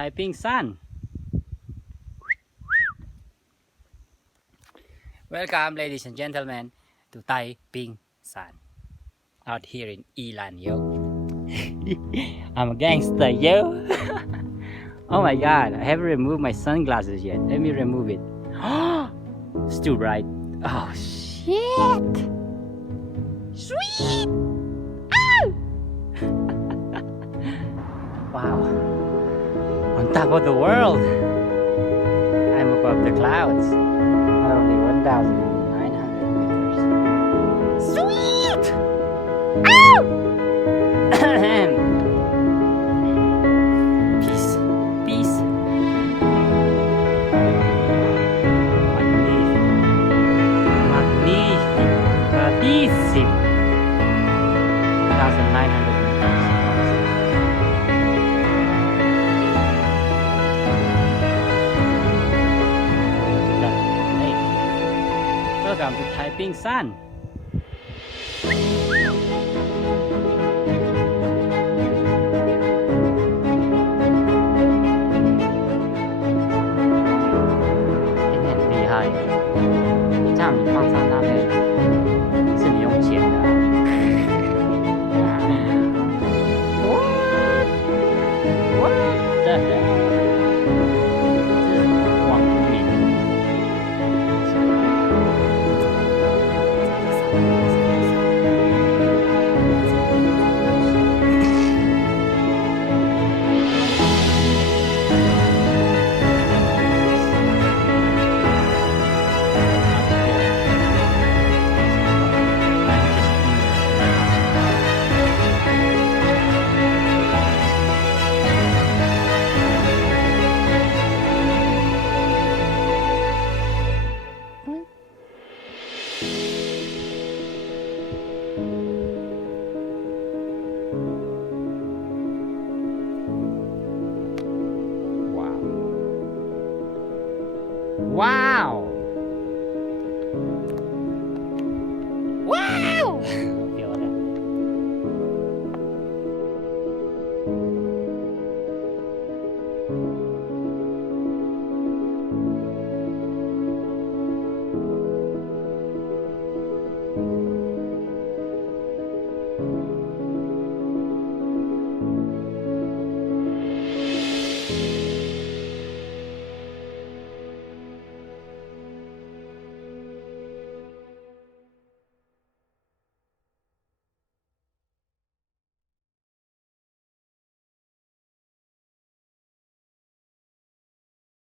Taipingshan. Welcome, ladies and gentlemen, to Taipingshan. Out here in Yilan, yo. I'm a gangster, yo. Oh my god, I haven't removed my sunglasses yet. Let me remove it. It's too bright. Oh shit! Sweet! Oh! Wow. On top of the world. I'm above the clouds. At only 1,900 meters. Sweet! Oh! Peace. Peace. Magnifico. 1,900 meters. Welcome to Taipingshan. And then behind， 这样你放上那边是你用钱的、啊。What the heck？ 这是网民。Wow! Wow! Feel that.